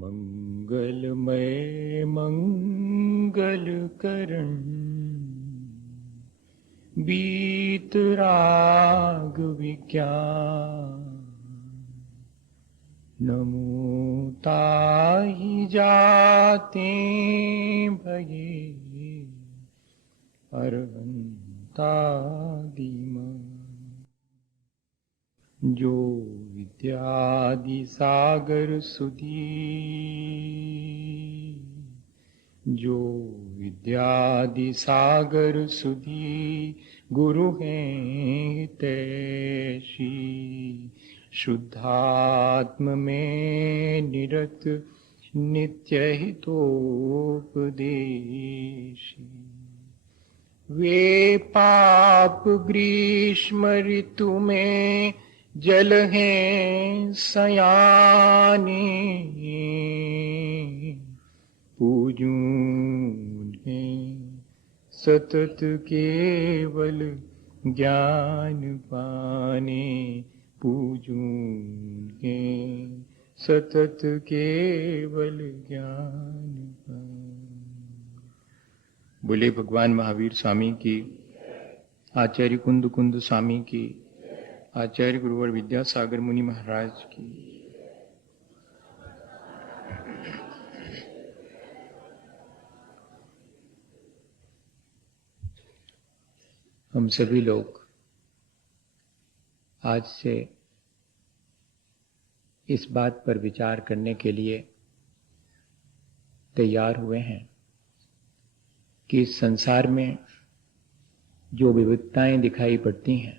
मंगलमय मंगल करण बीत राग विज्ञान नमो ताहि जाते भये अरहंतादिम जो विद्यादि सागर सुधी जो विद्यादि सागर सुधी गुरु हैं तैसी शुद्धात्म में निरत नित्य हितोपदेशी वे पाप ग्रीष्म ऋतु में जल हैं सयाने पूजूं हैं सतत केवल ज्ञान पाने पूजूं हैं सतत केवल ज्ञान पाने। बोले भगवान महावीर स्वामी की, आचार्य कुंद कुंद स्वामी की, आचार्य गुरुवर विद्यासागर मुनि महाराज की। हम सभी लोग आज से इस बात पर विचार करने के लिए तैयार हुए हैं कि इस संसार में जो विविधताएं दिखाई पड़ती हैं,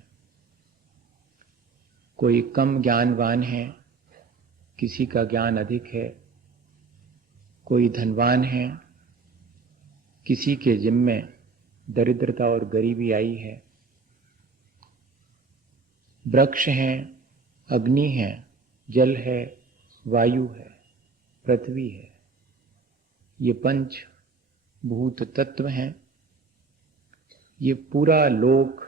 कोई कम ज्ञानवान है, किसी का ज्ञान अधिक है, कोई धनवान है, किसी के जिम्मे दरिद्रता और गरीबी आई है, वृक्ष हैं, अग्नि है, जल है, वायु है, पृथ्वी है, ये पंच भूत तत्व हैं। ये पूरा लोक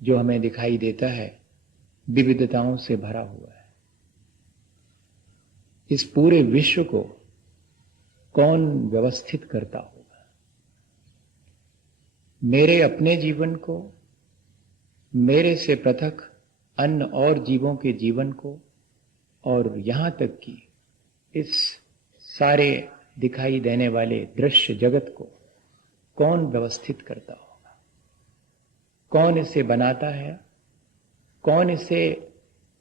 जो हमें दिखाई देता है विविधताओं से भरा हुआ है। इस पूरे विश्व को कौन व्यवस्थित करता होगा? मेरे अपने जीवन को, मेरे से पृथक अन्य और जीवों के जीवन को, और यहां तक कि इस सारे दिखाई देने वाले दृश्य जगत को कौन व्यवस्थित करता होगा? कौन इसे बनाता है? कौन इसे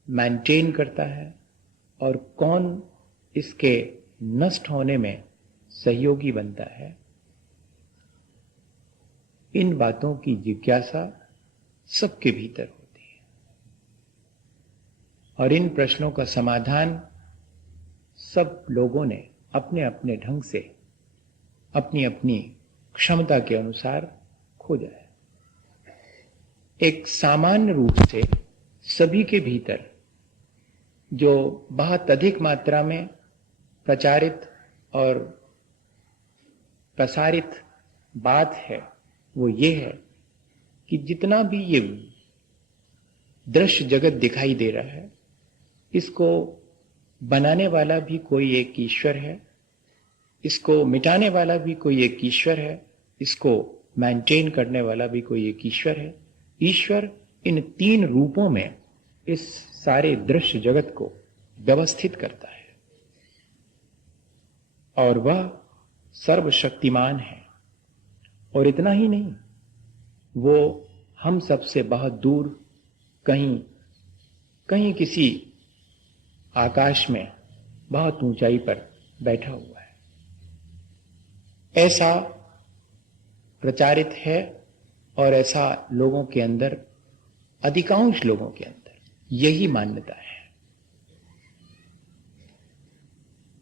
मेंटेन करता है? और कौन इसके नष्ट होने में सहयोगी बनता है? इन बातों की जिज्ञासा सबके भीतर होती है, और इन प्रश्नों का समाधान सब लोगों ने अपने अपने ढंग से, अपनी अपनी क्षमता के अनुसार खोजा है। एक सामान्य रूप से सभी के भीतर जो बहुत अधिक मात्रा में प्रचारित और प्रसारित बात है वो ये है कि जितना भी ये दृश्य जगत दिखाई दे रहा है, इसको बनाने वाला भी कोई एक ईश्वर है, इसको मिटाने वाला भी कोई एक ईश्वर है, इसको मेंटेन करने वाला भी कोई एक ईश्वर है। ईश्वर इन तीन रूपों में इस सारे दृश्य जगत को व्यवस्थित करता है, और वह सर्वशक्तिमान है। और इतना ही नहीं, वो हम सबसे बहुत दूर कहीं कहीं किसी आकाश में बहुत ऊंचाई पर बैठा हुआ है, ऐसा प्रचारित है। और ऐसा लोगों के अंदर, अधिकांश लोगों के अंदर यही मान्यता है।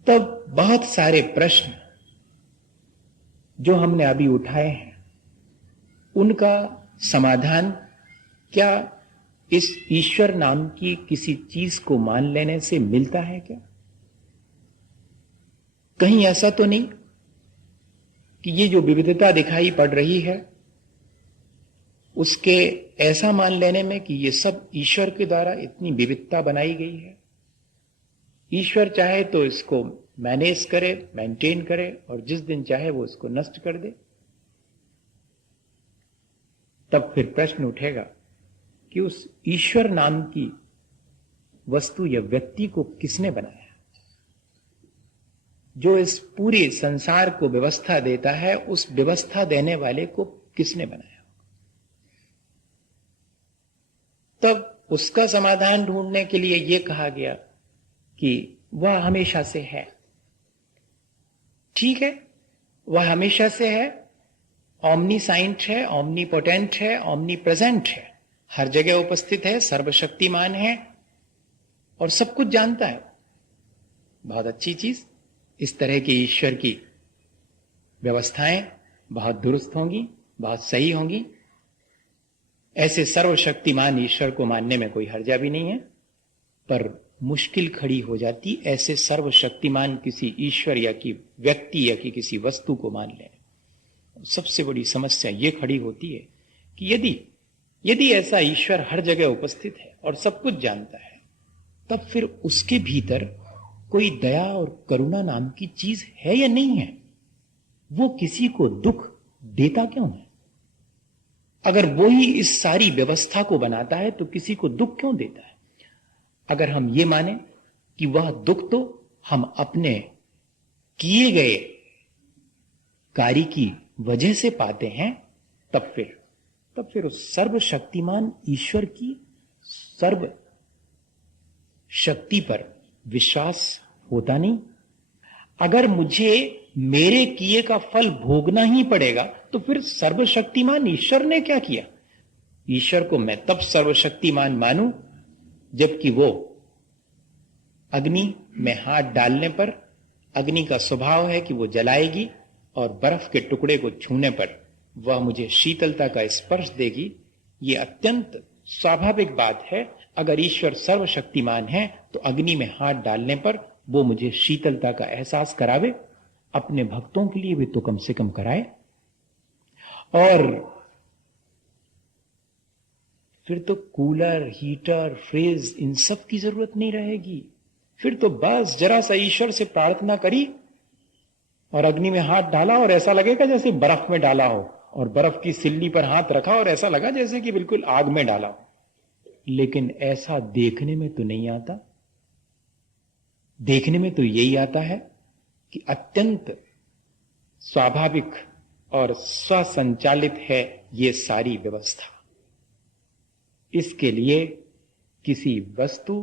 तब बहुत सारे प्रश्न जो हमने अभी उठाए हैं, उनका समाधान क्या इस ईश्वर नाम की किसी चीज को मान लेने से मिलता है क्या? कहीं ऐसा तो नहीं कि ये जो विविधता दिखाई पड़ रही है उसके ऐसा मान लेने में कि ये सब ईश्वर के द्वारा इतनी विविधता बनाई गई है, ईश्वर चाहे तो इसको मैनेज करे, मेंटेन करे और जिस दिन चाहे वो उसको नष्ट कर दे। तब फिर प्रश्न उठेगा कि उस ईश्वर नाम की वस्तु या व्यक्ति को किसने बनाया? जो इस पूरे संसार को व्यवस्था देता है, उस व्यवस्था देने वाले को किसने बनाया? तब उसका समाधान ढूंढने के लिए यह कहा गया कि वह हमेशा से है। ठीक है, वह हमेशा से है, ऑमनीसाइंट है, ऑमनीपोटेंट है, ऑमनी प्रेजेंट है, हर जगह उपस्थित है, सर्वशक्तिमान है और सब कुछ जानता है। बहुत अच्छी चीज। इस तरह की ईश्वर की व्यवस्थाएं बहुत दुरुस्त होंगी, बहुत सही होंगी। ऐसे सर्वशक्तिमान ईश्वर को मानने में कोई हर्जा भी नहीं है, पर मुश्किल खड़ी हो जाती ऐसे सर्वशक्तिमान किसी ईश्वर या कि व्यक्ति या कि किसी वस्तु को मान लें। सबसे बड़ी समस्या यह खड़ी होती है कि यदि ऐसा ईश्वर हर जगह उपस्थित है और सब कुछ जानता है, तब फिर उसके भीतर कोई दया और करुणा नाम की चीज है या नहीं है? वो किसी को दुख देता क्यों है? अगर वो ही इस सारी व्यवस्था को बनाता है तो किसी को दुख क्यों देता है? अगर हम ये माने कि वह दुख तो हम अपने किए गए कार्य की वजह से पाते हैं, तब फिर उस सर्वशक्तिमान ईश्वर की सर्व शक्ति पर विश्वास होता नहीं। अगर मुझे मेरे किए का फल भोगना ही पड़ेगा तो फिर सर्वशक्तिमान ईश्वर ने क्या किया? ईश्वर को मैं तब सर्वशक्तिमान मानूं जबकि वो अग्नि में हाथ डालने पर अग्नि का स्वभाव है कि वो जलाएगी और बर्फ के टुकड़े को छूने पर वह मुझे शीतलता का स्पर्श देगी। ये अत्यंत स्वाभाविक बात है। अगर ईश्वर सर्वशक्तिमान है तो अग्नि में हाथ डालने पर वो मुझे शीतलता का एहसास करावे, अपने भक्तों के लिए भी तो कम से कम कराए। और फिर तो कूलर, हीटर, फ्रिज इन सब की जरूरत नहीं रहेगी। फिर तो बस जरा सा ईश्वर से प्रार्थना करी और अग्नि में हाथ डाला और ऐसा लगेगा जैसे बर्फ में डाला हो, और बर्फ की सिल्ली पर हाथ रखा और ऐसा लगा जैसे कि बिल्कुल आग में डाला हो। लेकिन ऐसा देखने में तो नहीं आता। देखने में तो यही आता है कि अत्यंत स्वाभाविक और स्वसंचालित है ये सारी व्यवस्था। इसके लिए किसी वस्तु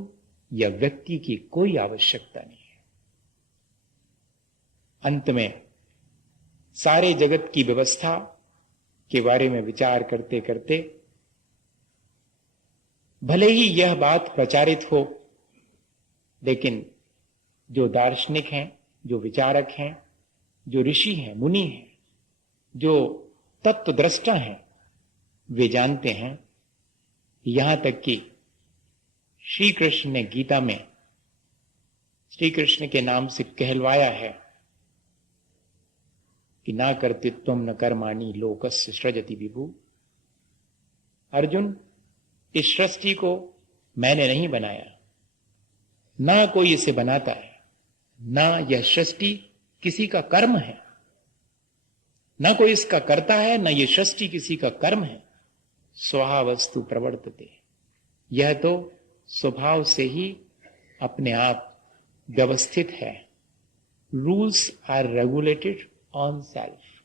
या व्यक्ति की कोई आवश्यकता नहीं है। अंत में सारे जगत की व्यवस्था के बारे में विचार करते करते भले ही यह बात प्रचारित हो, लेकिन जो दार्शनिक हैं, जो विचारक हैं, जो ऋषि हैं, मुनि हैं, जो तत्वद्रष्टा हैं, वे जानते हैं। यहां तक कि श्री कृष्ण ने गीता में श्री कृष्ण के नाम से कहलवाया है कि ना कर्तृत्वम न कर्माणि लोकस्य सृजति विभु। अर्जुन, इस सृष्टि को मैंने नहीं बनाया, ना कोई इसे बनाता है, ना यह सृष्टि किसी का कर्म है, ना कोई इसका करता है, ना यह सृष्टि किसी का कर्म है। स्वभावस्तु प्रवर्तते, यह तो स्वभाव से ही अपने आप व्यवस्थित है। Rules are regulated on self.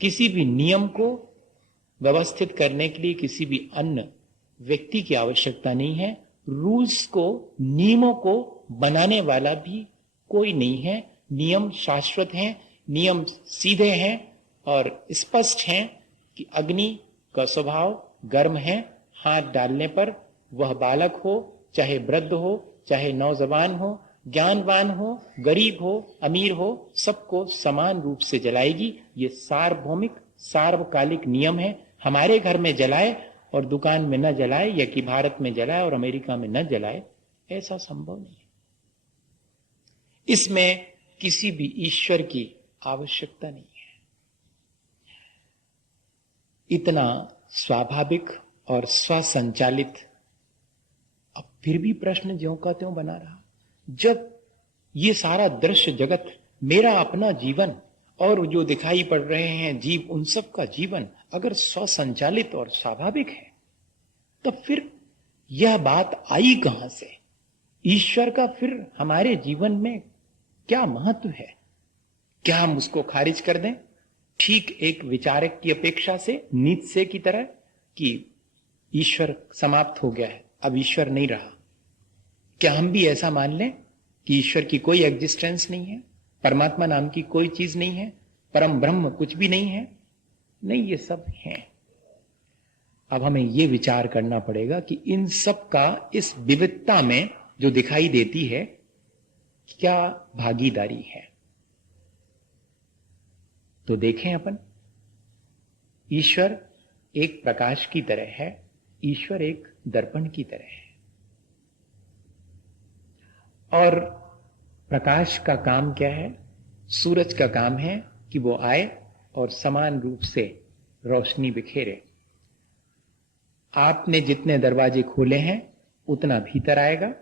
किसी भी नियम को व्यवस्थित करने के लिए किसी भी अन्य व्यक्ति की आवश्यकता नहीं है। रूल्स को, नियमों को बनाने वाला भी कोई नहीं है। नियम शाश्वत हैं, नियम सीधे हैं और स्पष्ट हैं कि अग्नि का स्वभाव गर्म है। हाथ डालने पर वह बालक हो, चाहे वृद्ध हो, चाहे नौजवान हो, ज्ञानवान हो, गरीब हो, अमीर हो, सबको समान रूप से जलाएगी। ये सार्वभौमिक सार्वकालिक नियम है। हमारे घर में जलाए और दुकान में न जलाए, या कि भारत में जलाए और अमेरिका में न जलाए, ऐसा संभव नहीं है। इसमें किसी भी ईश्वर की आवश्यकता नहीं है। इतना स्वाभाविक और स्वसंचालित। अब फिर भी प्रश्न ज्यों का त्यों बना रहा। जब ये सारा दृश्य जगत, मेरा अपना जीवन और जो दिखाई पड़ रहे हैं जीव, उन सब का जीवन अगर स्वसंचालित और स्वाभाविक है, तब फिर यह बात आई कहां से? ईश्वर का फिर हमारे जीवन में क्या महत्व है? क्या हम उसको खारिज कर दें ठीक एक विचारक की अपेक्षा से, नीत्शे की तरह, कि ईश्वर समाप्त हो गया है, अब ईश्वर नहीं रहा? क्या हम भी ऐसा मान लें कि ईश्वर की कोई एग्जिस्टेंस नहीं है, परमात्मा नाम की कोई चीज नहीं है, परम ब्रह्म कुछ भी नहीं है? नहीं, ये सब है। अब हमें यह विचार करना पड़ेगा कि इन सब का इस विविधता में जो दिखाई देती है, क्या भागीदारी है? तो देखें अपन, ईश्वर एक प्रकाश की तरह है, ईश्वर एक दर्पण की तरह है। और प्रकाश का काम क्या है? सूरज का काम है कि वो आए और समान रूप से रोशनी बिखेरे। आपने जितने दरवाजे खोले हैं उतना भीतर आएगा,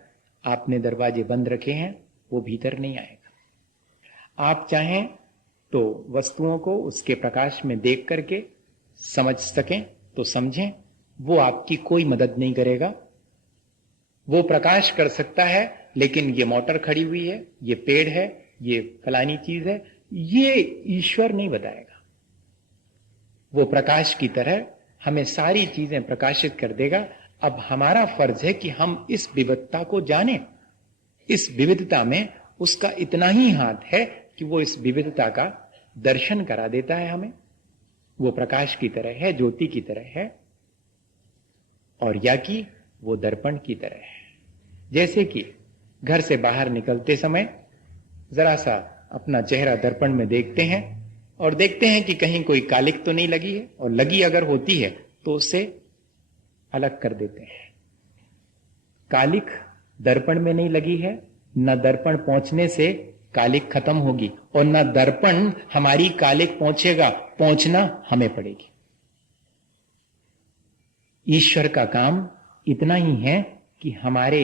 आपने दरवाजे बंद रखे हैं वो भीतर नहीं आएगा। आप चाहें तो वस्तुओं को उसके प्रकाश में देख करके समझ सकें तो समझें, वो आपकी कोई मदद नहीं करेगा। वो प्रकाश कर सकता है, लेकिन ये मोटर खड़ी हुई है, ये पेड़ है, ये फलानी चीज है, ये ईश्वर नहीं बताएगा। वो प्रकाश की तरह हमें सारी चीजें प्रकाशित कर देगा। अब हमारा फर्ज है कि हम इस विविधता को जानें। इस विविधता में उसका इतना ही हाथ है कि वो इस विविधता का दर्शन करा देता है हमें। वो प्रकाश की तरह है, ज्योति की तरह है, और या कि वो दर्पण की तरह है। जैसे कि घर से बाहर निकलते समय जरा सा अपना चेहरा दर्पण में देखते हैं और देखते हैं कि कहीं कोई कालिक तो नहीं लगी है, और लगी अगर होती है तो उससे अलग कर देते हैं। कालिक दर्पण में नहीं लगी है, न दर्पण पहुंचने से कालिक खत्म होगी और न दर्पण हमारी कालिक पहुंचेगा, पहुंचना हमें पड़ेगी। ईश्वर का काम इतना ही है कि हमारे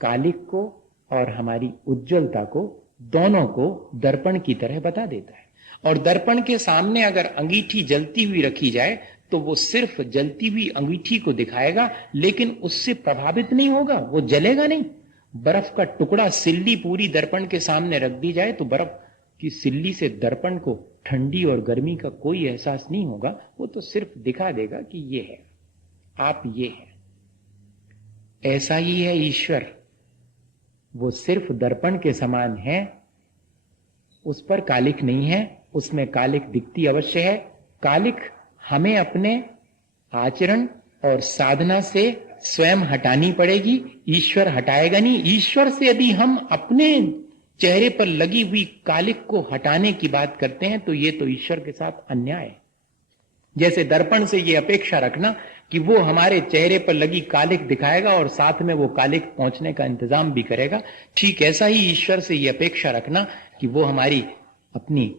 कालिक को और हमारी उज्जवलता को, दोनों को दर्पण की तरह बता देता है। और दर्पण के सामने अगर अंगीठी जलती हुई रखी जाए तो वो सिर्फ जलती हुई अंगीठी को दिखाएगा, लेकिन उससे प्रभावित नहीं होगा, वो जलेगा नहीं। बर्फ का टुकड़ा, सिल्ली पूरी दर्पण के सामने रख दी जाए तो बर्फ की सिल्ली से दर्पण को ठंडी और गर्मी का कोई एहसास नहीं होगा, वो तो सिर्फ दिखा देगा कि ये है, आप ये है। ऐसा ही है ईश्वर, वो सिर्फ दर्पण के समान है, उस पर कालिक नहीं है। उसमें कालिक दिखती अवश्य है। कालिक हमें अपने आचरण और साधना से स्वयं हटानी पड़ेगी, ईश्वर हटाएगा नहीं। ईश्वर से यदि हम अपने चेहरे पर लगी हुई कालिक को हटाने की बात करते हैं तो ये तो ईश्वर के साथ अन्याय है। जैसे दर्पण से ये अपेक्षा रखना कि वो हमारे चेहरे पर लगी कालिक दिखाएगा और साथ में वो कालिक पहुंचने का इंतजाम भी करेगा, ठीक ऐसा ही ईश्वर से ये अपेक्षा रखना कि वो हमारी अपनी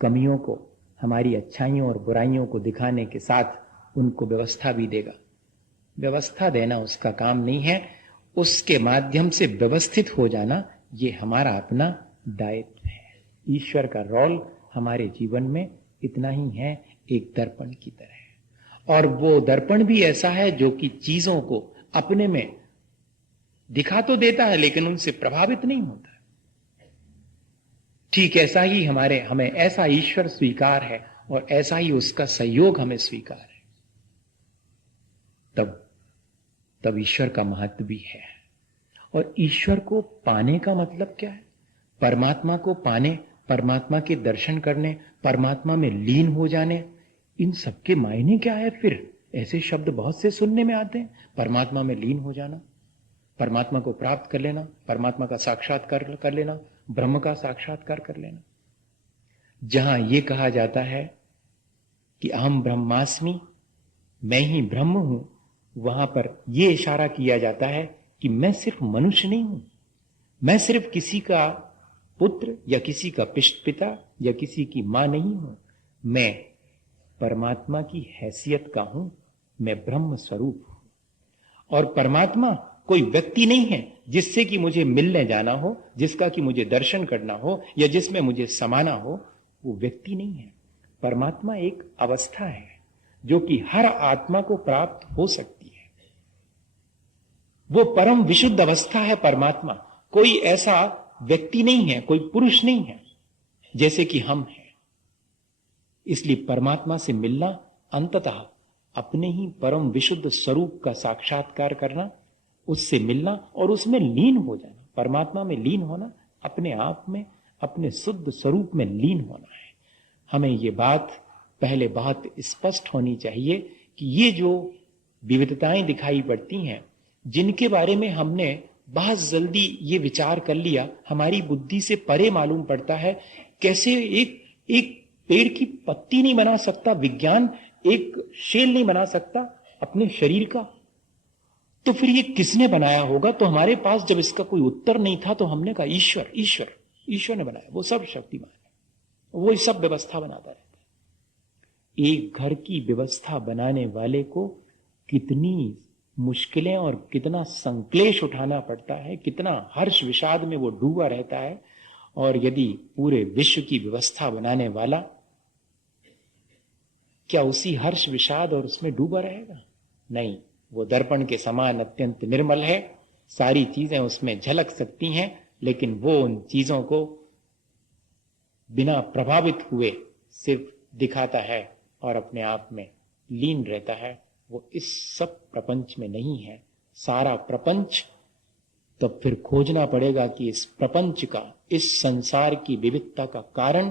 कमियों को, हमारी अच्छाइयों और बुराइयों को दिखाने के साथ उनको व्यवस्था भी देगा। व्यवस्था देना उसका काम नहीं है, उसके माध्यम से व्यवस्थित हो जाना ये हमारा अपना दायित्व है। ईश्वर का रोल हमारे जीवन में इतना ही है, एक दर्पण की तरह। और वो दर्पण भी ऐसा है जो कि चीजों को अपने में दिखा तो देता है लेकिन उनसे प्रभावित नहीं होता। ठीक ऐसा ही हमें ऐसा ईश्वर स्वीकार है और ऐसा ही उसका सहयोग हमें स्वीकार है। तब ईश्वर का महत्व भी है। और ईश्वर को पाने का मतलब क्या है? परमात्मा को पाने, परमात्मा के दर्शन करने, परमात्मा में लीन हो जाने, इन सबके मायने क्या है? फिर ऐसे शब्द बहुत से सुनने में आते हैं। परमात्मा में लीन हो जाना, परमात्मा को प्राप्त कर लेना, परमात्मा का साक्षात्कार कर लेना, ब्रह्म का साक्षात्कार कर लेना। जहां यह कहा जाता है कि अहम ब्रह्मास्मि, मैं ही ब्रह्म हूं, वहां पर यह इशारा किया जाता है कि मैं सिर्फ मनुष्य नहीं हूं, मैं सिर्फ किसी का पुत्र या किसी का पिता या किसी की मां नहीं हूं, मैं परमात्मा की हैसियत का हूं, मैं ब्रह्म स्वरूप हूं। और परमात्मा कोई व्यक्ति नहीं है जिससे कि मुझे मिलने जाना हो, जिसका कि मुझे दर्शन करना हो या जिसमें मुझे समाना हो। वो व्यक्ति नहीं है। परमात्मा एक अवस्था है जो कि हर आत्मा को प्राप्त हो सकती है। वो परम विशुद्ध अवस्था है परमात्मा। कोई ऐसा व्यक्ति नहीं है, कोई पुरुष नहीं है जैसे कि हम हैं। इसलिए परमात्मा से मिलना अंततः अपने ही परम विशुद्ध स्वरूप का साक्षात्कार करना, उससे मिलना और उसमें लीन हो जाना। परमात्मा में लीन होना, अपने आप में, अपने शुद्ध स्वरूप में लीन होना है। हमें ये बात पहले बहुत स्पष्ट होनी चाहिए कि ये जो विविधताएं दिखाई पड़ती हैं, जिनके बारे में हमने बहुत जल्दी ये विचार कर लिया, हमारी बुद्धि से परे मालूम पड़ता है। कैसे एक पेड़ की पत्ती नहीं बना सकता विज्ञान, एक शेल नहीं बना सकता अपने शरीर का, तो फिर ये किसने बनाया होगा? तो हमारे पास जब इसका कोई उत्तर नहीं था तो हमने कहा ईश्वर, ईश्वर, ईश्वर ने बनाया। वो सब शक्तिमान है, वो सब व्यवस्था बनाता रहता है। एक घर की व्यवस्था बनाने वाले को कितनी मुश्किलें और कितना संक्लेश उठाना पड़ता है, कितना हर्ष विषाद में वो डूबा रहता है। और यदि पूरे विश्व की व्यवस्था बनाने वाला क्या उसी हर्ष विषाद और उसमें डूबा रहेगा? नहीं, वो दर्पण के समान अत्यंत निर्मल है। सारी चीजें उसमें झलक सकती हैं, लेकिन वो उन चीजों को बिना प्रभावित हुए सिर्फ दिखाता है और अपने आप में लीन रहता है। वो इस सब प्रपंच में नहीं है। सारा प्रपंच, तब फिर खोजना पड़ेगा कि इस प्रपंच का, इस संसार की विविधता का कारण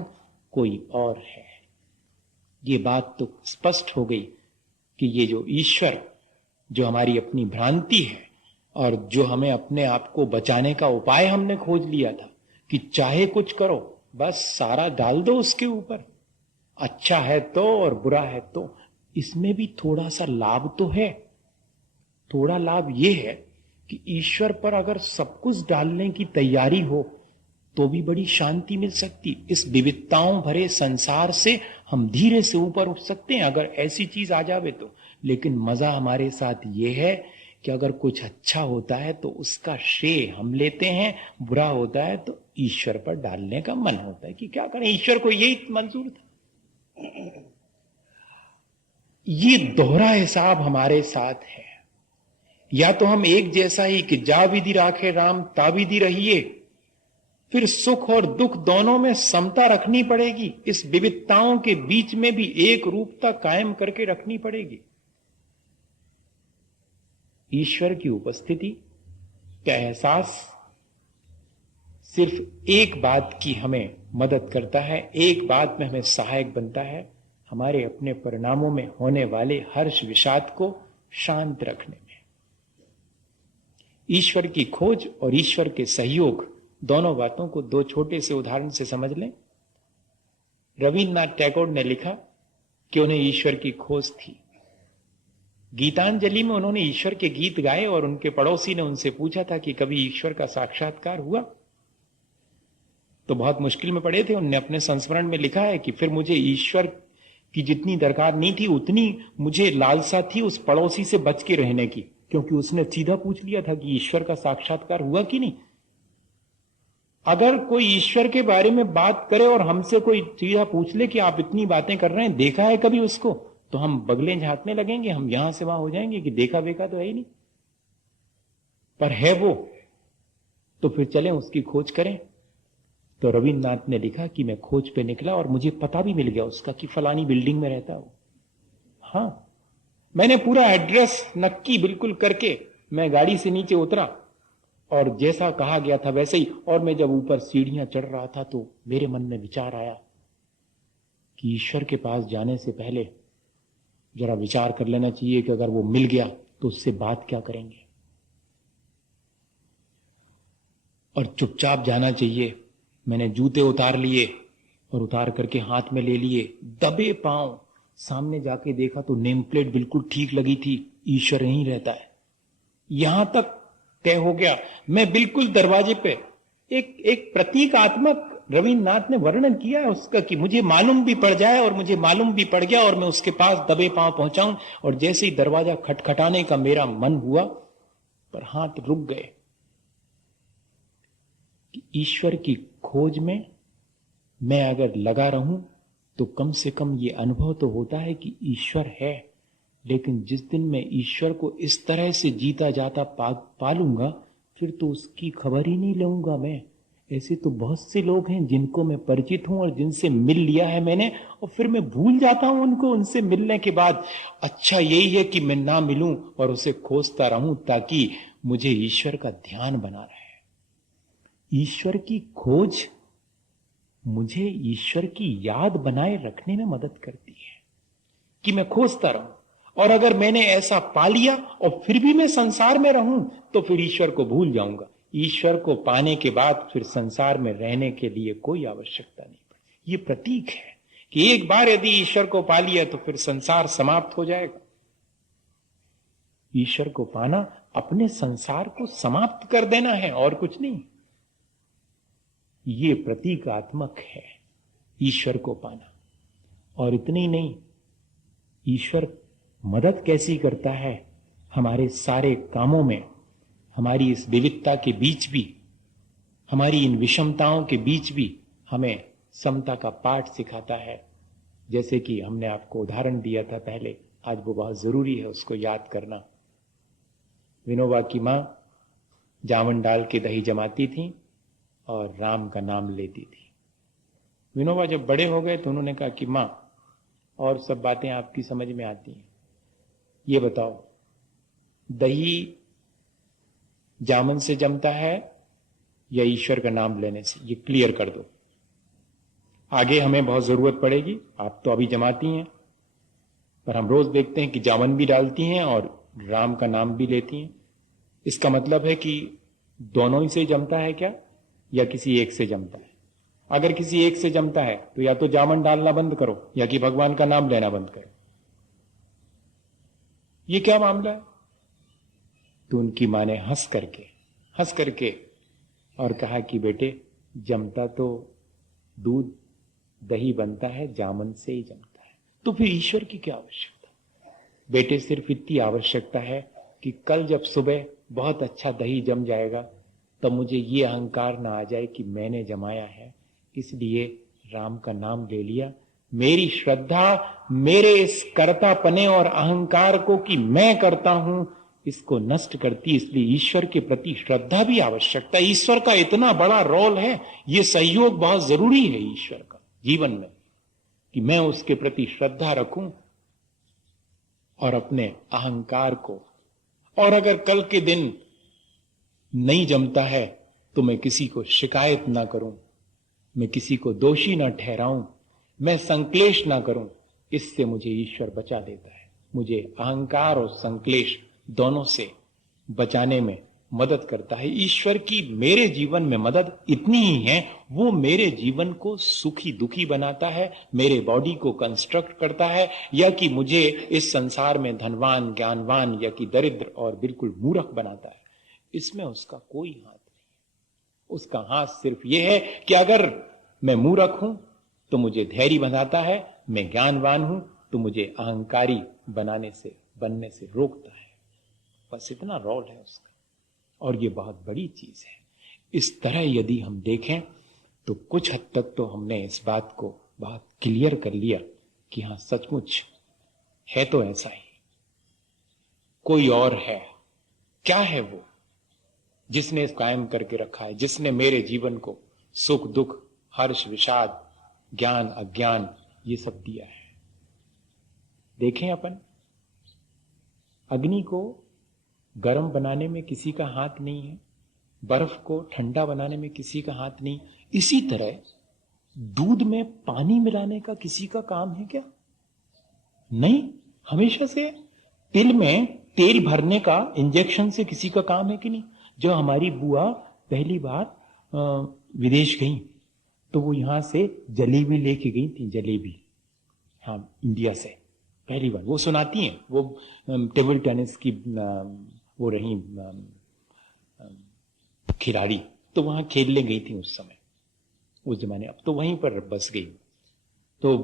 कोई और है। ये बात तो स्पष्ट हो गई कि ये जो ईश्वर, जो हमारी अपनी भ्रांति है और जो हमें अपने आप को बचाने का उपाय हमने खोज लिया था कि चाहे कुछ करो, बस सारा डाल दो उसके ऊपर, अच्छा है तो और बुरा है तो। इसमें भी थोड़ा सा लाभ तो है। थोड़ा लाभ ये है कि ईश्वर पर अगर सब कुछ डालने की तैयारी हो तो भी बड़ी शांति मिल सकती। इस विविधताओं भरे संसार से हम धीरे से ऊपर उठ सकते हैं अगर ऐसी चीज आ जावे तो। लेकिन मजा हमारे साथ ये है कि अगर कुछ अच्छा होता है तो उसका श्रेय हम लेते हैं, बुरा होता है तो ईश्वर पर डालने का मन होता है कि क्या करें, ईश्वर को यही मंजूर था। ये दोहरा हिसाब हमारे साथ है। या तो हम एक जैसा ही कि जा विधि राखे राम ता विधि रहिए, फिर सुख और दुख दोनों में समता रखनी पड़ेगी। इस विविधताओं के बीच में भी एक रूपता कायम करके रखनी पड़ेगी। ईश्वर की उपस्थिति का एहसास सिर्फ एक बात की हमें मदद करता है, एक बात में हमें सहायक बनता है, हमारे अपने परिणामों में होने वाले हर्ष विषाद को शांत रखने में। ईश्वर की खोज और ईश्वर के सहयोग, दोनों बातों को दो छोटे से उदाहरण से समझ लें। रविन्द्रनाथ टैगोर ने लिखा कि उन्हें ईश्वर की खोज थी। गीतांजलि में उन्होंने ईश्वर के गीत गाए और उनके पड़ोसी ने उनसे पूछा था कि कभी ईश्वर का साक्षात्कार हुआ? तो बहुत मुश्किल में पड़े थे। उन्होंने अपने संस्मरण में लिखा है कि फिर मुझे ईश्वर की जितनी दरकार नहीं थी उतनी मुझे लालसा थी उस पड़ोसी से बच के रहने की, क्योंकि उसने सीधा पूछ लिया था कि ईश्वर का साक्षात्कार हुआ कि नहीं। अगर कोई ईश्वर के बारे में बात करे और हमसे कोई सीधा पूछ ले कि आप इतनी बातें कर रहे हैं, देखा है कभी उसको, तो हम बगलें झांकने लगेंगे, हम यहां से वहां हो जाएंगे कि देखा बेका तो है ही नहीं। पर है वो, तो फिर चलें उसकी खोज करें। तो रविन्द्रनाथ ने लिखा कि मैं खोज पे निकला और मुझे पता भी मिल गया उसका कि फलानी बिल्डिंग में रहता हो। हाँ, मैंने पूरा एड्रेस नक्की बिल्कुल करके मैं गाड़ी से नीचे उतरा और जैसा कहा गया था वैसे ही। और मैं जब ऊपर सीढ़ियां चढ़ रहा था तो मेरे मन में विचार आया कि ईश्वर के पास जाने से पहले जरा विचार कर लेना चाहिए कि अगर वो मिल गया तो उससे बात क्या करेंगे, और चुपचाप जाना चाहिए। मैंने जूते उतार लिए और उतार करके हाथ में ले लिए, दबे पांव सामने जाके देखा तो नेम प्लेट बिल्कुल ठीक लगी थी, ईश्वर यहीं रहता है। यहां तक तय हो गया। मैं बिल्कुल दरवाजे पे एक प्रतीकात्मक रविन्द्रनाथ ने वर्णन किया है उसका कि मुझे मालूम भी पड़ जाए, और मुझे मालूम भी पड़ गया और मैं उसके पास दबे पांव पहुंचाऊं। और जैसे ही दरवाजा खटखटाने का मेरा मन हुआ पर हाथ रुक गए कि ईश्वर की खोज में मैं अगर लगा रहूं तो कम से कम ये अनुभव तो होता है कि ईश्वर है। लेकिन जिस दिन मैं ईश्वर को इस तरह से जीता जाता पालूंगा, फिर तो उसकी खबर ही नहीं लूंगा मैं। ऐसे तो बहुत से लोग हैं जिनको मैं परिचित हूं और जिनसे मिल लिया है मैंने, और फिर मैं भूल जाता हूं उनको उनसे मिलने के बाद। अच्छा यही है कि मैं ना मिलूं और उसे खोजता रहूं ताकि मुझे ईश्वर का ध्यान बना रहे। ईश्वर की खोज मुझे ईश्वर की याद बनाए रखने में मदद करती है कि मैं खोजता रहूं। और अगर मैंने ऐसा पा लिया और फिर भी मैं संसार में रहूं तो फिर ईश्वर को भूल जाऊंगा। ईश्वर को पाने के बाद फिर संसार में रहने के लिए कोई आवश्यकता नहीं पड़ती। ये प्रतीक है कि एक बार यदि ईश्वर को पा लिया तो फिर संसार समाप्त हो जाएगा। ईश्वर को पाना अपने संसार को समाप्त कर देना है और कुछ नहीं। ये प्रतीकात्मक है ईश्वर को पाना। और इतनी ही नहीं, ईश्वर मदद कैसी करता है हमारे सारे कामों में। हमारी इस विविधता के बीच भी, हमारी इन विषमताओं के बीच भी हमें समता का पाठ सिखाता है। जैसे कि हमने आपको उदाहरण दिया था पहले, आज वो बहुत जरूरी है उसको याद करना। विनोबा की मां जामन डाल के दही जमाती थी और राम का नाम लेती थी। विनोबा जब बड़े हो गए तो उन्होंने कहा कि मां, और सब बातें आपकी समझ में आती हैं, ये बताओ दही जामन से जमता है या ईश्वर का नाम लेने से? ये क्लियर कर दो, आगे हमें बहुत जरूरत पड़ेगी। आप तो अभी जमाती हैं, पर हम रोज देखते हैं कि जामन भी डालती हैं और राम का नाम भी लेती हैं। इसका मतलब है कि दोनों ही से जमता है क्या, या किसी एक से जमता है? अगर किसी एक से जमता है तो या तो जामन डालना बंद करो या कि भगवान का नाम लेना बंद करो। ये क्या मामला है? तो उनकी मां ने हंस करके और कहा कि बेटे, जमता तो दूध दही बनता है, जामन से ही जमता है। तो फिर ईश्वर की क्या आवश्यकता? बेटे, सिर्फ इतनी आवश्यकता है कि कल जब सुबह बहुत अच्छा दही जम जाएगा तब मुझे ये अहंकार ना आ जाए कि मैंने जमाया है, इसलिए राम का नाम ले लिया। मेरी श्रद्धा मेरे इस कर्तापने और अहंकार को कि मैं करता हूं, इसको नष्ट करती। इसलिए ईश्वर के प्रति श्रद्धा भी आवश्यकता है। ईश्वर का इतना बड़ा रोल है, ये सहयोग बहुत जरूरी है ईश्वर का जीवन में, कि मैं उसके प्रति श्रद्धा रखूं और अपने अहंकार को। और अगर कल के दिन नहीं जमता है तो मैं किसी को शिकायत ना करूं, मैं किसी को दोषी ना ठहराऊं, मैं संक्लेश ना करूं। इससे मुझे ईश्वर बचा देता है। मुझे अहंकार और संक्लेश दोनों से बचाने में मदद करता है। ईश्वर की मेरे जीवन में मदद इतनी ही है, वो मेरे जीवन को सुखी दुखी बनाता है, मेरे बॉडी को कंस्ट्रक्ट करता है, या कि मुझे इस संसार में धनवान ज्ञानवान या कि दरिद्र और बिल्कुल मूर्ख बनाता है। इसमें उसका कोई हाथ नहीं। उसका हाथ सिर्फ यह है कि अगर मैं मूर्ख हूं तो मुझे धैर्य बनाता है, मैं ज्ञानवान हूं तो मुझे अहंकारी बनने से रोकता है। बस इतना रोल है उसका, और ये बहुत बड़ी चीज है। इस तरह यदि हम देखें तो कुछ हद तक तो हमने इस बात को बहुत क्लियर कर लिया कि हां, सचमुच है तो ऐसा ही, कोई और है। क्या है वो जिसने इस कायम करके रखा है, जिसने मेरे जीवन को सुख दुख हर्ष विषाद ज्ञान अज्ञान ये सब दिया है? देखें, अपन अग्नि को गर्म बनाने में किसी का हाथ नहीं है, बर्फ को ठंडा बनाने में किसी का हाथ नहीं। इसी तरह दूध में पानी मिलाने का किसी का काम है क्या? नहीं। हमेशा से तिल में तेल भरने का इंजेक्शन से किसी का काम है कि नहीं? जो हमारी बुआ पहली बार विदेश गई तो वो यहां से जलेबी लेके गई थी, जलेबी, हाँ, इंडिया से पहली बार। वो सुनाती हैं, वो टेबल टेनिस की वो रही खिलाड़ी, तो वहां खेलने गई थी उस समय, उस जमाने। अब तो वहीं पर बस गई। तो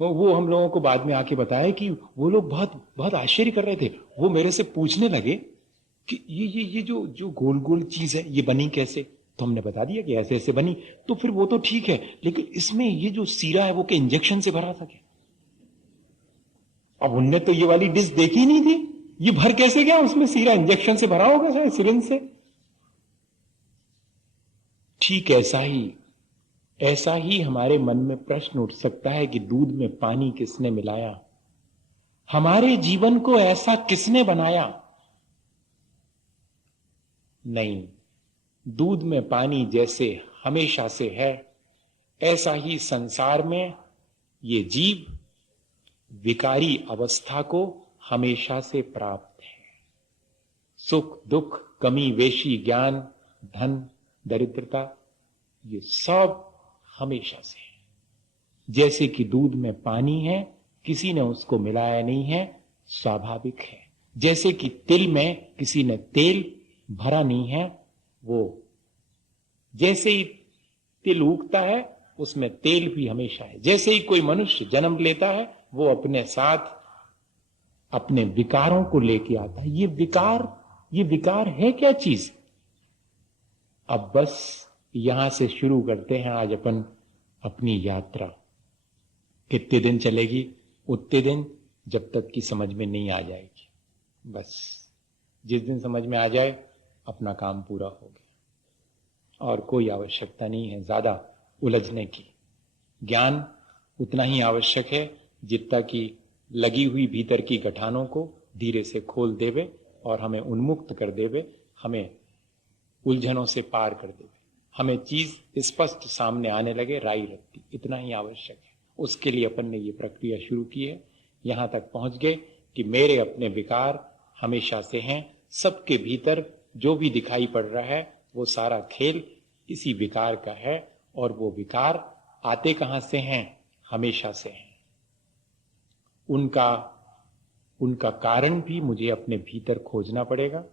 वो हम लोगों को बाद में आके बताया कि वो लोग बहुत बहुत आश्चर्य कर रहे थे। वो मेरे से पूछने लगे कि ये जो जो गोल गोल चीज है ये बनी कैसे, तो हमने बता दिया कि ऐसे ऐसे बनी। तो फिर वो तो ठीक है, लेकिन इसमें ये जो सीरा है वो क्या इंजेक्शन से भरा था क्या? अब उनने तो ये वाली डिश देखी नहीं थी, ये भर कैसे गया उसमें सीरा? इंजेक्शन से भरा होगा शायद, सिरिंज से। ठीक ऐसा ही हमारे मन में प्रश्न उठ सकता है कि दूध में पानी किसने मिलाया, हमारे जीवन को ऐसा किसने बनाया? नहीं, दूध में पानी जैसे हमेशा से है, ऐसा ही संसार में ये जीव विकारी अवस्था को हमेशा से प्राप्त है। सुख दुख, कमी वेशी, ज्ञान धन दरिद्रता, ये सब हमेशा से है। जैसे कि दूध में पानी है, किसी ने उसको मिलाया नहीं है, स्वाभाविक है। जैसे कि तिल में किसी ने तेल भरा नहीं है, वो जैसे ही तिल उगता है उसमें तेल भी हमेशा है। जैसे ही कोई मनुष्य जन्म लेता है वो अपने साथ अपने विकारों को लेके आता है। ये विकार है क्या चीज? अब बस यहां से शुरू करते हैं आज अपन अपनी यात्रा। कितने दिन चलेगी? उतने दिन जब तक कि समझ में नहीं आ जाएगी। बस जिस दिन समझ में आ जाए अपना काम पूरा हो गया, और कोई आवश्यकता नहीं है ज्यादा उलझने की। ज्ञान उतना ही आवश्यक है जितना कि लगी हुई भीतर की गठानों को धीरे से खोल देवे और हमें उन्मुक्त कर देवे, हमें उलझनों से पार कर देवे, हमें चीज स्पष्ट सामने आने लगे राई रत्ती। इतना ही आवश्यक है। उसके लिए अपन ने ये प्रक्रिया शुरू की है। यहां तक पहुंच गए कि मेरे अपने विकार हमेशा से हैं। सबके भीतर जो भी दिखाई पड़ रहा है वो सारा खेल इसी विकार का है, और वो विकार आते कहां से हैं? हमेशा से हैं। उनका कारण भी मुझे अपने भीतर खोजना पड़ेगा,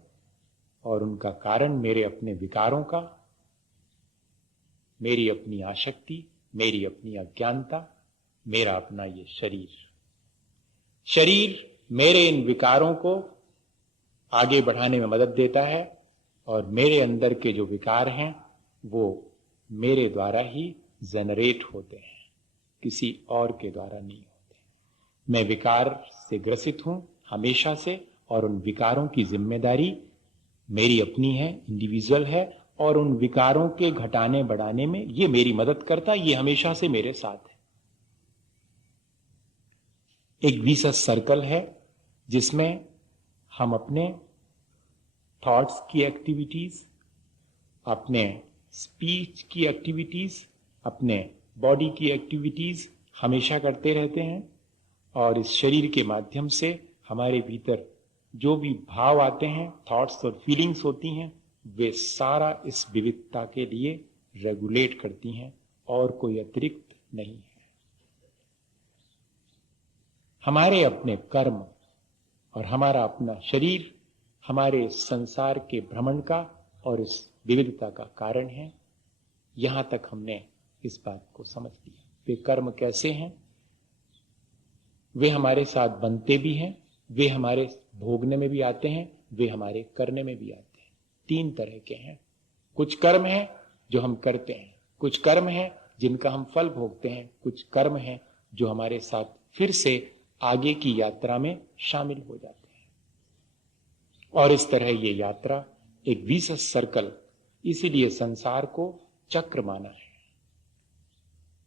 और उनका कारण मेरे अपने विकारों का, मेरी अपनी आसक्ति, मेरी अपनी अज्ञानता, मेरा अपना ये शरीर मेरे इन विकारों को आगे बढ़ाने में मदद देता है, और मेरे अंदर के जो विकार हैं वो मेरे द्वारा ही जनरेट होते हैं, किसी और के द्वारा नहीं होते। मैं विकार से ग्रसित हूं हमेशा से, और उन विकारों की जिम्मेदारी मेरी अपनी है, इंडिविजुअल है, और उन विकारों के घटाने बढ़ाने में ये मेरी मदद करता है। ये हमेशा से मेरे साथ है। एक विशेष सर्कल है जिसमें हम अपने थॉट्स की एक्टिविटीज, अपने स्पीच की एक्टिविटीज, अपने बॉडी की एक्टिविटीज हमेशा करते रहते हैं, और इस शरीर के माध्यम से हमारे भीतर जो भी भाव आते हैं, थॉट्स और फीलिंग्स होती हैं, वे सारा इस विविधता के लिए रेगुलेट करती हैं, और कोई अतिरिक्त नहीं है। हमारे अपने कर्म और हमारा अपना शरीर हमारे संसार के भ्रमण का और इस विविधता का कारण है। यहां तक हमने इस बात को समझ लिया। वे कर्म कैसे हैं? वे हमारे साथ बनते भी हैं, वे हमारे भोगने में भी आते हैं, वे हमारे करने में भी आते हैं। तीन तरह के हैं। कुछ कर्म हैं जो हम करते हैं, कुछ कर्म हैं जिनका हम फल भोगते हैं, कुछ कर्म हैं जो हमारे साथ फिर से आगे की यात्रा में शामिल हो जाते हैं। और इस तरह ये यात्रा एक विशेष सर्कल, इसीलिए संसार को चक्र माना है,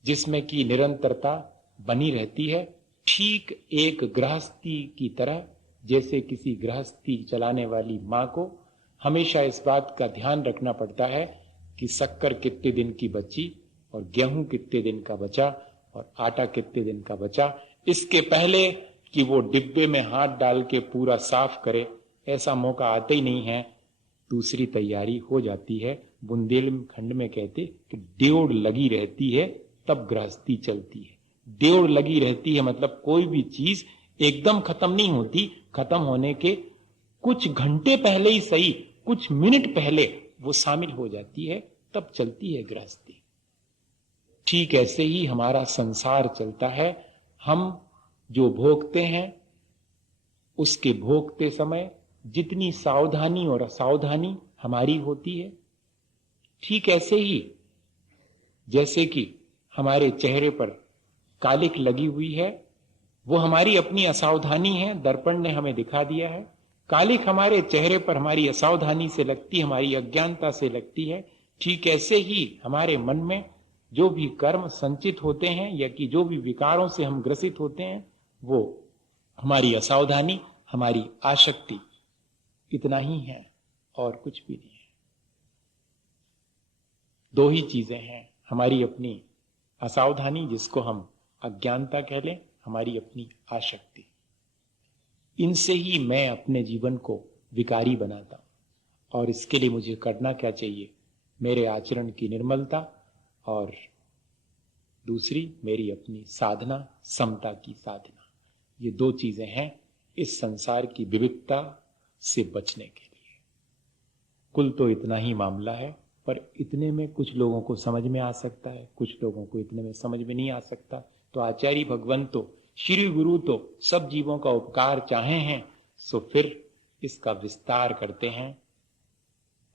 जिसमें की निरंतरता बनी रहती है। ठीक एक गृहस्थी की तरह, जैसे किसी गृहस्थी चलाने वाली मां को हमेशा इस बात का ध्यान रखना पड़ता है कि शक्कर कितने दिन की बची, और गेहूं कितने दिन का बचा, और आटा कितने दिन का बचा। इसके पहले कि वो डिब्बे में हाथ डाल के पूरा साफ करे, ऐसा मौका आते ही नहीं है, दूसरी तैयारी हो जाती है। बुंदेलखंड में कहते कि डेढ़ लगी रहती है तब गृहस्थी चलती है। डेढ़ लगी रहती है मतलब कोई भी चीज एकदम खत्म नहीं होती, खत्म होने के कुछ घंटे पहले ही सही, कुछ मिनट पहले वो शामिल हो जाती है, तब चलती है गृहस्थी। ठीक ऐसे ही हमारा संसार चलता है। हम जो भोगते हैं उसके भोगते समय जितनी सावधानी और असावधानी हमारी होती है, ठीक ऐसे ही जैसे कि हमारे चेहरे पर कालिक लगी हुई है, वो हमारी अपनी असावधानी है, दर्पण ने हमें दिखा दिया है। कालिक हमारे चेहरे पर हमारी असावधानी से लगती, हमारी अज्ञानता से लगती है। ठीक ऐसे ही हमारे मन में जो भी कर्म संचित होते हैं या कि जो भी विकारों से हम ग्रसित होते हैं, वो हमारी असावधानी, हमारी आसक्ति, इतना ही है और कुछ भी नहीं है। दो ही चीजें हैं, हमारी अपनी असावधानी जिसको हम अज्ञानता कह लें, हमारी अपनी आसक्ति। इनसे ही मैं अपने जीवन को विकारी बनाता हूं। और इसके लिए मुझे करना क्या चाहिए? मेरे आचरण की निर्मलता और दूसरी मेरी अपनी साधना, समता की साधना। ये दो चीजें हैं इस संसार की विविधता से बचने के लिए। कुल तो इतना ही मामला है, पर इतने में कुछ लोगों को समझ में आ सकता है, कुछ लोगों को इतने में समझ में नहीं आ सकता। तो आचार्य भगवान तो, श्री गुरु तो सब जीवों का उपकार चाहे हैं, सो फिर इसका विस्तार करते हैं।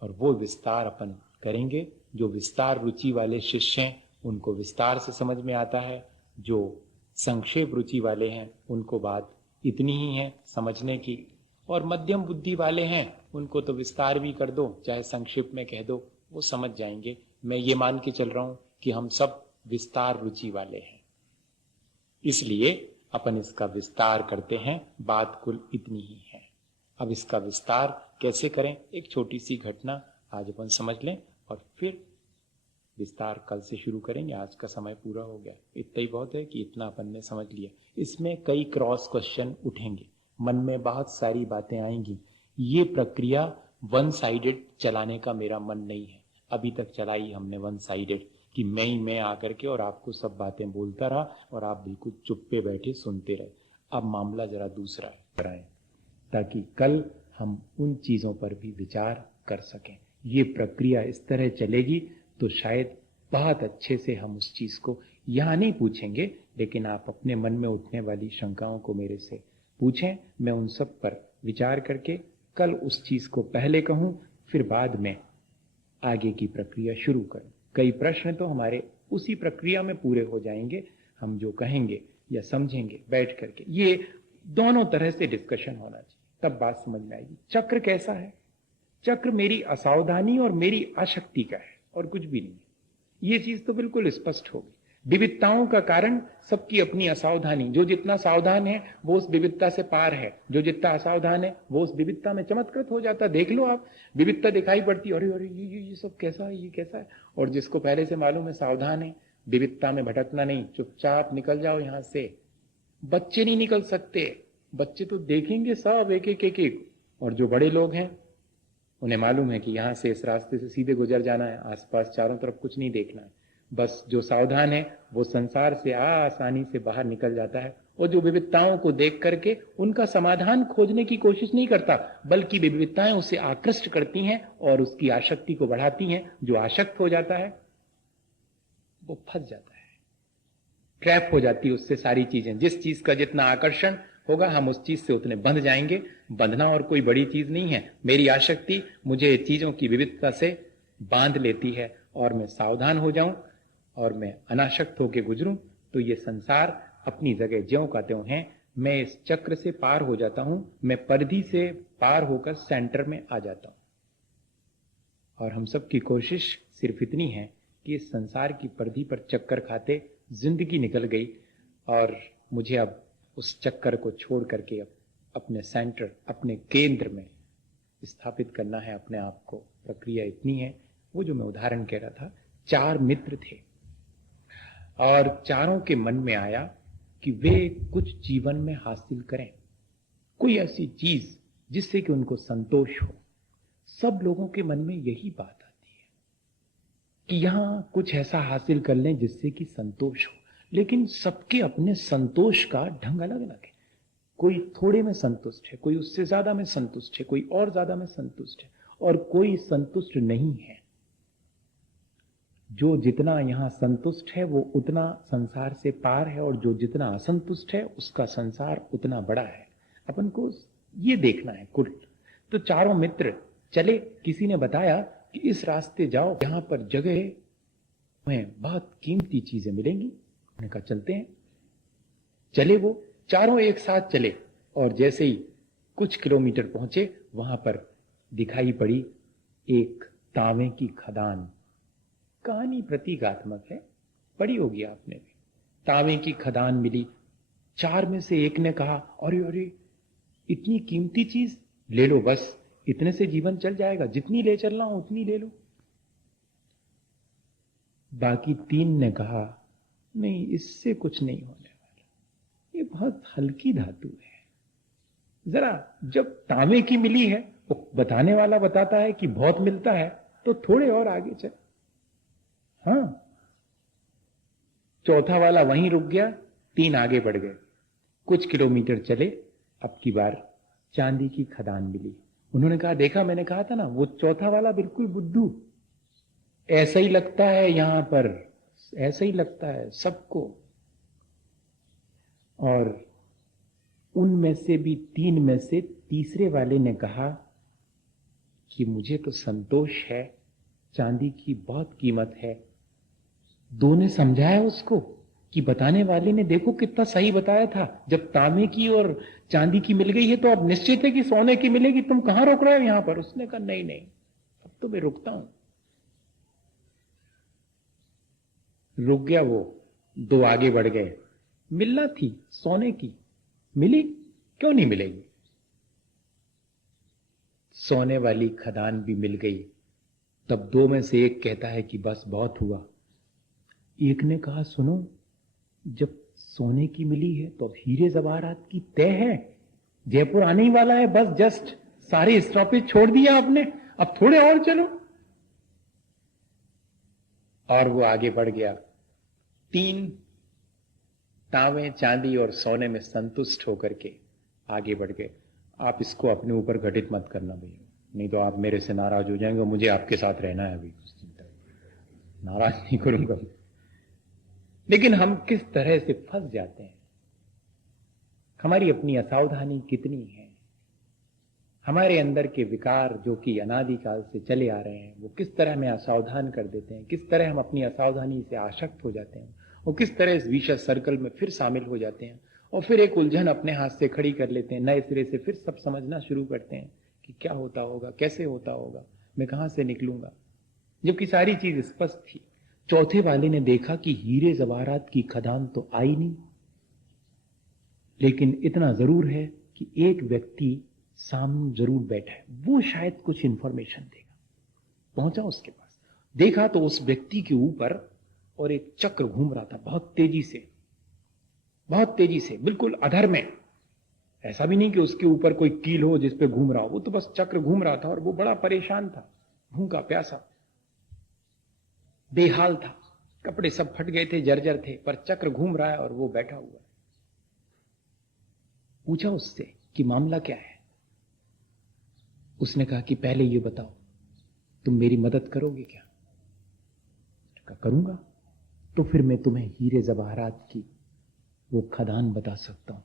और वो विस्तार अपन करेंगे। जो विस्तार रुचि वाले शिष्य हैं उनको विस्तार से समझ में आता है, जो संक्षेप रुचि वाले हैं उनको बात इतनी ही है समझने की, और मध्यम बुद्धि वाले हैं उनको तो विस्तार भी कर दो चाहे संक्षेप में कह दो, वो समझ जाएंगे। मैं ये मान के चल रहा हूं कि हम सब विस्तार रुचि वाले हैं, इसलिए अपन इसका विस्तार करते हैं। बात कुल इतनी ही है। अब इसका विस्तार कैसे करें, एक छोटी सी घटना आज अपन समझ लें और फिर विस्तार कल से शुरू करेंगे। आज का समय पूरा हो गया, इतना ही बहुत है कि इतना अपन ने समझ लिया। इसमें कई क्रॉस क्वेश्चन उठेंगे, मन में बहुत सारी बातें आएंगी। ये प्रक्रिया वन साइडेड चलाने का मेरा मन नहीं है। अभी तक चलाई हमने वन साइडेड कि मैं आकर के और आपको सब बातें बोलता रहा और आप बिल्कुल चुप पे बैठे सुनते रहे। अब मामला जरा दूसरा है, कराएं ताकि कल हम उन चीजों पर भी विचार कर सकें। ये प्रक्रिया इस तरह चलेगी तो शायद बहुत अच्छे से हम उस चीज को यहां नहीं पूछेंगे, लेकिन आप अपने मन में उठने वाली शंकाओं को मेरे से पूछें। मैं उन सब पर विचार करके कल उस चीज को पहले कहूं, फिर बाद में आगे की प्रक्रिया शुरू करूं। कई प्रश्न तो हमारे उसी प्रक्रिया में पूरे हो जाएंगे, हम जो कहेंगे या समझेंगे बैठ करके। ये दोनों तरह से डिस्कशन होना चाहिए, तब बात समझ में आएगी। चक्र कैसा है? चक्र मेरी असावधानी और मेरी आसक्ति का है और कुछ भी नहीं। ये चीज तो बिल्कुल स्पष्ट होगी। विविधताओं का कारण सबकी अपनी असावधानी। जो जितना सावधान है वो उस विविधता से पार है, जो जितना असावधान है वो उस विविधता में चमत्कृत हो जाता। देख लो आप, विविधता दिखाई पड़ती, अरे अरे ये सब कैसा है, ये कैसा है। और जिसको पहले से मालूम है, सावधान है, विविधता में भटकना नहीं, चुपचाप निकल जाओ यहां से। बच्चे नहीं निकल सकते, बच्चे तो देखेंगे सब एक एक एक एक। और जो बड़े लोग हैं उन्हें मालूम है कि यहां से इस रास्ते से सीधे गुजर जाना है, आसपास चारों तरफ कुछ नहीं देखना है। बस जो सावधान है वो संसार से आसानी से बाहर निकल जाता है, और जो विविधताओं को देख करके उनका समाधान खोजने की कोशिश नहीं करता, बल्कि विविधताएं उसे आकृष्ट करती हैं और उसकी आसक्ति को बढ़ाती हैं। जो आसक्त हो जाता है वो फंस जाता है, ट्रैप हो जाती है उससे सारी चीजें। जिस चीज का जितना आकर्षण होगा हम उस चीज से उतने बंध जाएंगे। बंधना और कोई बड़ी चीज नहीं है। मेरी आसक्ति मुझे चीजों की विविधता से बांध लेती है, और मैं सावधान हो जाऊं और मैं अनासक्त होकर गुजरूं तो ये संसार अपनी जगह ज्यों का त्यों है। मैं इस चक्र से पार हो जाता हूं, मैं परिधि से पार होकर सेंटर में आ जाता हूं। और हम सब की कोशिश सिर्फ इतनी है कि इस संसार की परिधि पर चक्कर खाते जिंदगी निकल गई, और मुझे अब उस चक्कर को छोड़ करके अब अपने सेंटर, अपने केंद्र में स्थापित करना है अपने आप को। प्रक्रिया इतनी है। वो जो मैं उदाहरण कह रहा था, 4 मित्र थे और चारों के मन में आया कि वे कुछ जीवन में हासिल करें, कोई ऐसी चीज जिससे कि उनको संतोष हो। सब लोगों के मन में यही बात आती है कि यहां कुछ ऐसा हासिल कर लें जिससे कि संतोष हो, लेकिन सबके अपने संतोष का ढंग अलग अलग है। कोई थोड़े में संतुष्ट है, कोई उससे ज्यादा में संतुष्ट है, कोई और ज्यादा में संतुष्ट है, और कोई संतुष्ट नहीं है। जो जितना यहां संतुष्ट है वो उतना संसार से पार है, और जो जितना असंतुष्ट है उसका संसार उतना बड़ा है। अपन को ये देखना है कुल। तो चारों मित्र चले। किसी ने बताया कि इस रास्ते जाओ, यहां पर जगह है, तुम्हें बहुत कीमती चीजें मिलेंगी। उन्होंने कहा चलते हैं। चले, वो चारों एक साथ चले और जैसे ही कुछ किलोमीटर पहुंचे वहां पर दिखाई पड़ी एक तांबे की खदान। कहानी प्रतीकात्मक है, पढ़ी होगी आपने भी। तांबे की खदान मिली। चार में से एक ने कहा, अरे अरे इतनी कीमती चीज, ले लो, बस इतने से जीवन चल जाएगा, जितनी ले चल रहा हूं उतनी ले लो। बाकी तीन ने कहा, नहीं, इससे कुछ नहीं होने वाला, ये बहुत हल्की धातु है। जरा जब तांबे की मिली है, वो बताने वाला बताता है कि बहुत मिलता है, तो थोड़े और आगे चल। हाँ, चौथा वाला वहीं रुक गया, तीन आगे बढ़ गए। कुछ किलोमीटर चले, अब की बार चांदी की खदान मिली। उन्होंने कहा, देखा, मैंने कहा था ना, वो चौथा वाला बिल्कुल बुद्धू, ऐसा ही लगता है यहां पर, ऐसा ही लगता है सबको। और उनमें से भी तीन में से तीसरे वाले ने कहा कि मुझे तो संतोष है, चांदी की बहुत कीमत है। दो ने समझाया उसको कि बताने वाले ने देखो कितना सही बताया था, जब तांबे की और चांदी की मिल गई है तो अब निश्चित है कि सोने की मिलेगी, तुम कहां रोक रहे हो यहां पर। उसने कहा, नहीं नहीं, अब तो मैं रुकता हूं। रुक गया वो, दो आगे बढ़ गए। मिलना थी सोने की, मिली, क्यों नहीं मिलेगी। सोने वाली खदान भी मिल गई। तब दो में से एक कहता है कि बस बहुत हुआ। एक ने कहा, सुनो, जब सोने की मिली है तो अब हीरे जवाहरात की तय है, जयपुर आने ही वाला है, बस जस्ट सारे स्टॉपेज छोड़ दिया आपने, अब थोड़े और चलो। और वो आगे बढ़ गया। तीन तांबे, चांदी और सोने में संतुष्ट होकर के आगे बढ़ गए। आप इसको अपने ऊपर घटित मत करना भैया, नहीं तो आप मेरे से नाराज हो जाएंगे। मुझे आपके साथ रहना है, अभी कुछ चिंता, नाराज नहीं करूंगा। लेकिन हम किस तरह से फंस जाते हैं, हमारी अपनी असावधानी कितनी है। हमारे अंदर के विकार जो कि अनादिकाल से चले आ रहे हैं, वो किस तरह हमें असावधान कर देते हैं, किस तरह हम अपनी असावधानी से आसक्त हो जाते हैं, और किस तरह इस विशेष सर्कल में फिर शामिल हो जाते हैं, और फिर एक उलझन अपने हाथ से खड़ी कर लेते हैं। नए सिरे से फिर सब समझना शुरू करते हैं कि क्या होता होगा, कैसे होता होगा, मैं कहां से निकलूंगा, जबकि सारी चीज स्पष्ट थी। चौथे वाले ने देखा कि हीरे जवाहरात की खदान तो आई नहीं, लेकिन इतना जरूर है कि एक व्यक्ति सामने जरूर बैठा है, वो शायद कुछ इंफॉर्मेशन देगा। पहुंचा उसके पास, देखा तो उस व्यक्ति के ऊपर और एक चक्र घूम रहा था, बहुत तेजी से, बहुत तेजी से, बिल्कुल अधर में। ऐसा भी नहीं कि उसके ऊपर कोई कील हो जिस पे घूम रहा हो, वो तो बस चक्र घूम रहा था। और वो बड़ा परेशान था, भूखा प्यासा, बेहाल था, कपड़े सब फट गए थे, जर्जर थे, पर चक्र घूम रहा है और वो बैठा हुआ है। पूछा उससे कि मामला क्या है। उसने कहा कि पहले ये बताओ, तुम मेरी मदद करोगे क्या। कहा, करूंगा, तो फिर मैं तुम्हें हीरे जवाहरात की वो खदान बता सकता हूं।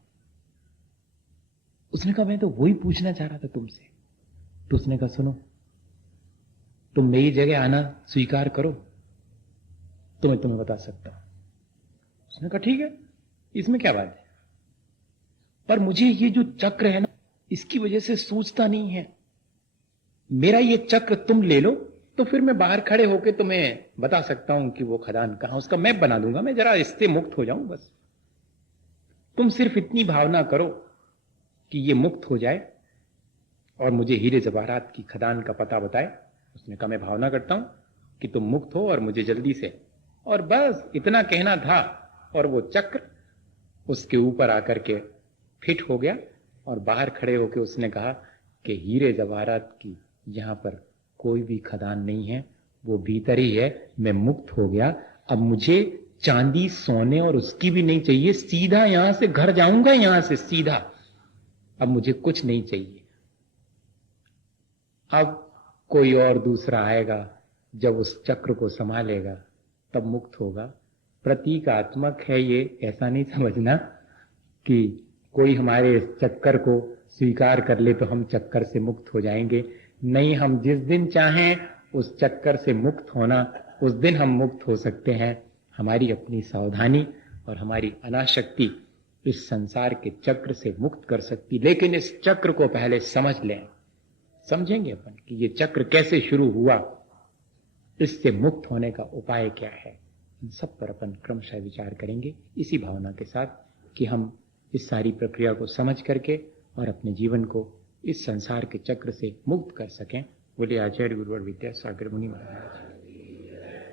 उसने कहा, मैं तो वही पूछना चाह रहा था तुमसे। तो उसने कहा, सुनो, तुम मेरी जगह आना स्वीकार करो तो मैं तुम्हें बता सकता हूं। उसने कहा, ठीक है, इसमें क्या बात है, पर मुझे ये जो चक्र है ना, इसकी वजह से सूझता नहीं है। मेरा ये चक्र तुम ले लो तो फिर मैं बाहर खड़े होकर तुम्हें बता सकता हूं कि वो खदान कहां, उसका मैप बना दूंगा मैं, जरा इससे मुक्त हो जाऊं बस। तुम सिर्फ इतनी भावना करो कि ये मुक्त हो जाए और मुझे हीरे जवाहरात की खदान का पता बताए। उसने कहा, मैं भावना करता हूं कि तुम मुक्त हो और मुझे जल्दी से, और बस इतना कहना था। और वो चक्र उसके ऊपर आकर के फिट हो गया और बाहर खड़े होकर उसने कहा कि हीरे जवाहरात की यहां पर कोई भी खदान नहीं है, वो भीतर ही है, मैं मुक्त हो गया। अब मुझे चांदी, सोने और उसकी भी नहीं चाहिए, सीधा यहां से घर जाऊंगा, यहां से सीधा, अब मुझे कुछ नहीं चाहिए। अब कोई और दूसरा आएगा, जब उस चक्र को संभालेगा तब मुक्त होगा। प्रतीकात्मक है ये, ऐसा नहीं समझना कि कोई हमारे इस चक्कर को स्वीकार कर ले तो हम चक्कर से मुक्त हो जाएंगे। नहीं, हम जिस दिन चाहें उस चक्कर से मुक्त होना, उस दिन हम मुक्त हो सकते हैं। हमारी अपनी सावधानी और हमारी अनाशक्ति इस संसार के चक्र से मुक्त कर सकती, लेकिन इस चक्र को पहले समझ लें। समझेंगे अपन कि ये चक्र कैसे शुरू हुआ, इससे मुक्त होने का उपाय क्या है, इन सब पर अपन क्रमशः विचार करेंगे, इसी भावना के साथ कि हम इस सारी प्रक्रिया को समझ करके और अपने जीवन को इस संसार के चक्र से मुक्त कर सकें। बोले आचार्य गुरुवर विद्यासागर मुनि महाराज।